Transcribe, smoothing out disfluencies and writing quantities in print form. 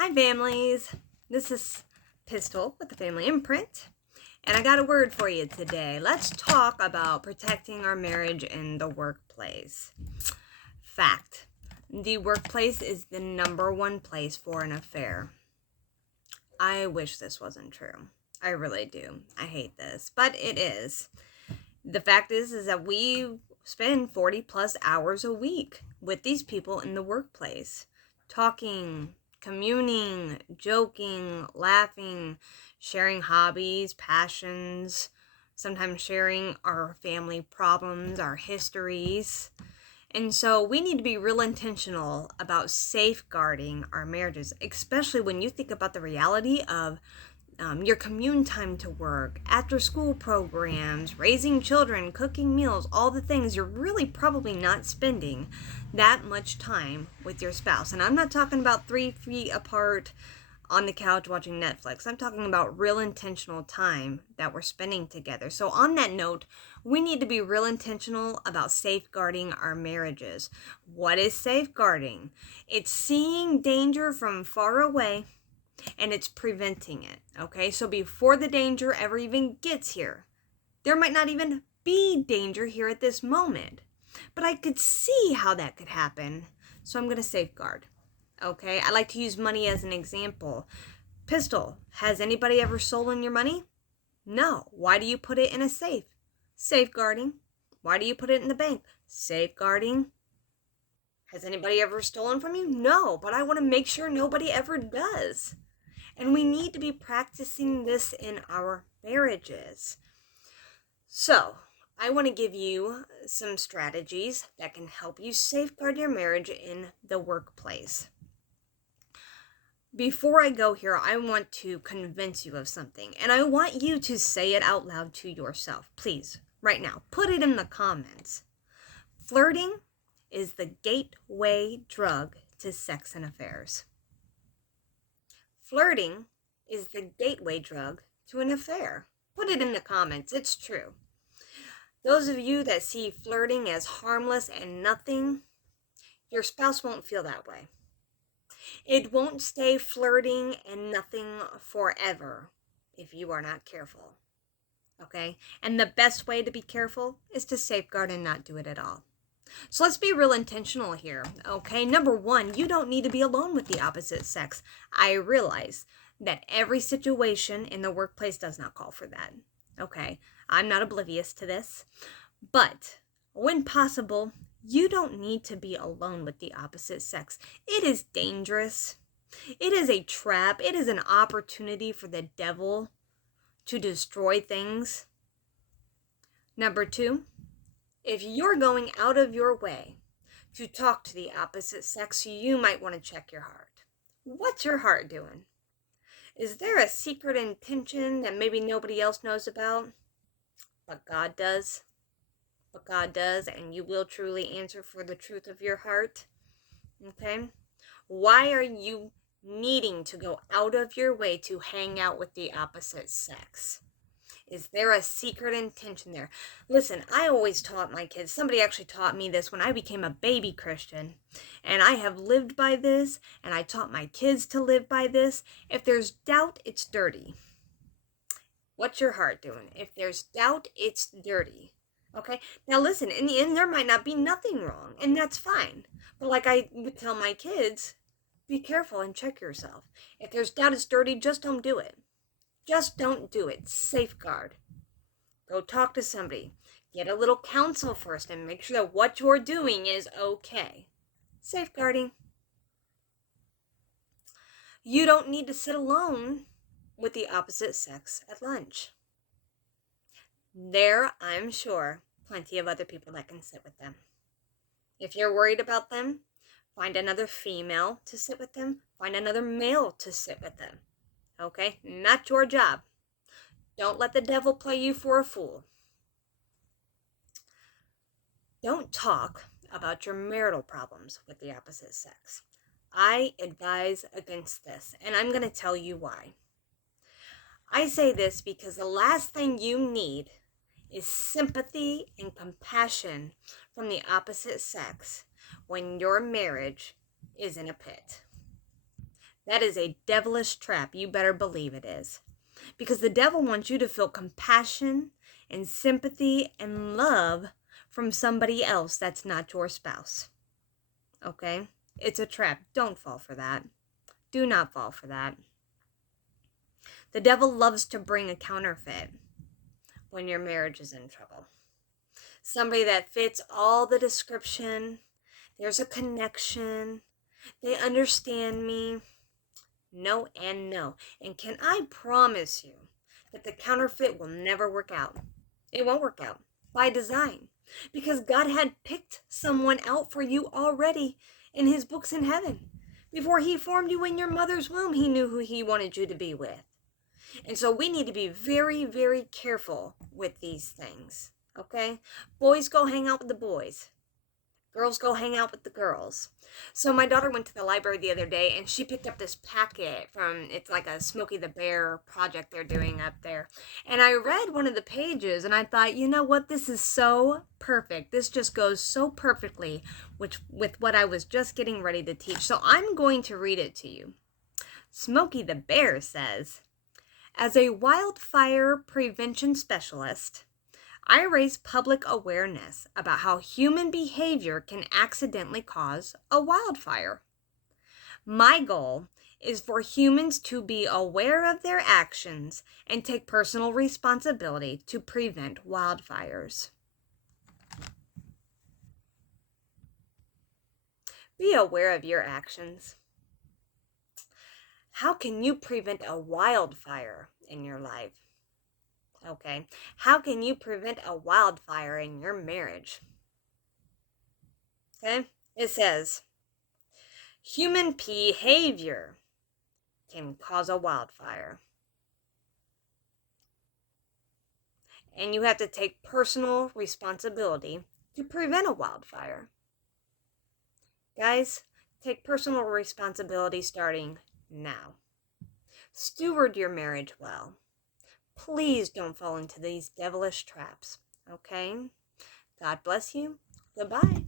Hi families, this is Pistol with the Family Imprint, and I got a word for you today. Let's talk about protecting our marriage in the workplace. Fact, the workplace is the number one place for an affair. I wish this wasn't true. I really do. I hate this, but it is. The fact is that we spend 40 plus hours a week with these people in the workplace, talking, communing, joking, laughing, sharing hobbies, passions, sometimes sharing our family problems, our histories. And so we need to be real intentional about safeguarding our marriages, especially when you think about the reality of your commune time to work, after school programs, raising children, cooking meals, all the things. You're really probably not spending that much time with your spouse. And I'm not talking about 3 feet apart on the couch watching Netflix. I'm talking about real intentional time that we're spending together. So on that note, we need to be real intentional about safeguarding our marriages. What is safeguarding? It's seeing danger from far away and it's preventing it. Okay, so before the danger ever even gets here, there might not even be danger here at this moment, but I could see how that could happen, so I'm going to safeguard. Okay, I like to use money as an example. Pistol, has anybody ever stolen your money? No. Why do you put it in a safe? Safeguarding. Why do you put it in the bank? Safeguarding. Has anybody ever stolen from you? No, but I want to make sure nobody ever does. And we need to be practicing this in our marriages. So, I want to give you some strategies that can help you safeguard your marriage in the workplace. Before I go here, I want to convince you of something, and I want you to say it out loud to yourself. Please, right now, put it in the comments. Flirting is the gateway drug to sex and affairs. Flirting is the gateway drug to an affair. Put it in the comments. It's true. Those of you that see flirting as harmless and nothing, your spouse won't feel that way. It won't stay flirting and nothing forever if you are not careful. Okay? And the best way to be careful is to safeguard and not do it at all. So let's be real intentional here, okay? Number one, you don't need to be alone with the opposite sex. I realize that every situation in the workplace does not call for that, okay? I'm not oblivious to this, but when possible, you don't need to be alone with the opposite sex. It is dangerous. It is a trap. It is an opportunity for the devil to destroy things. Number two, if you're going out of your way to talk to the opposite sex, you might want to check your heart. What's your heart doing? Is there a secret intention that maybe nobody else knows about? But God does. But God does, and you will truly answer for the truth of your heart. Okay? Why are you needing to go out of your way to hang out with the opposite sex? Is there a secret intention there? Listen, I always taught my kids, somebody actually taught me this when I became a baby Christian, and I have lived by this, and I taught my kids to live by this. If there's doubt, it's dirty. What's your heart doing? If there's doubt, it's dirty. Okay? Now listen, in the end, there might not be nothing wrong, and that's fine. But like I would tell my kids, be careful and check yourself. If there's doubt, it's dirty, just don't do it. Just don't do it. Safeguard. Go talk to somebody. Get a little counsel first and make sure that what you're doing is okay. Safeguarding. You don't need to sit alone with the opposite sex at lunch. There, I'm sure, plenty of other people that can sit with them. If you're worried about them, find another female to sit with them. Find another male to sit with them. Okay? Not your job. Don't let the devil play you for a fool. Don't talk about your marital problems with the opposite sex. I advise against this, and I'm going to tell you why. I say this because the last thing you need is sympathy and compassion from the opposite sex when your marriage is in a pit. That is a devilish trap. You better believe it is. Because the devil wants you to feel compassion and sympathy and love from somebody else that's not your spouse. Okay? It's a trap. Don't fall for that. Do not fall for that. The devil loves to bring a counterfeit when your marriage is in trouble. Somebody that fits all the description. There's a connection. They understand me. No and no. And can I promise you that the counterfeit will never work out? It won't work out by design. Because God had picked someone out for you already in his books in heaven. Before he formed you in your mother's womb, he knew who he wanted you to be with. And so we need to be very, very careful with these things. Okay? Boys go hang out with the boys. Girls go hang out with the girls. So my daughter went to the library the other day and she picked up this packet it's like a Smokey the Bear project they're doing up there. And I read one of the pages and I thought, you know what, this is so perfect. This just goes so perfectly with what I was just getting ready to teach. So I'm going to read it to you. Smokey the Bear says, as a wildfire prevention specialist, I raise public awareness about how human behavior can accidentally cause a wildfire. My goal is for humans to be aware of their actions and take personal responsibility to prevent wildfires. Be aware of your actions. How can you prevent a wildfire in your life? Okay, how can you prevent a wildfire in your marriage? Okay, it says, human behavior can cause a wildfire. And you have to take personal responsibility to prevent a wildfire. Guys, take personal responsibility starting now. Steward your marriage well. Please don't fall into these devilish traps, okay? God bless you. Goodbye.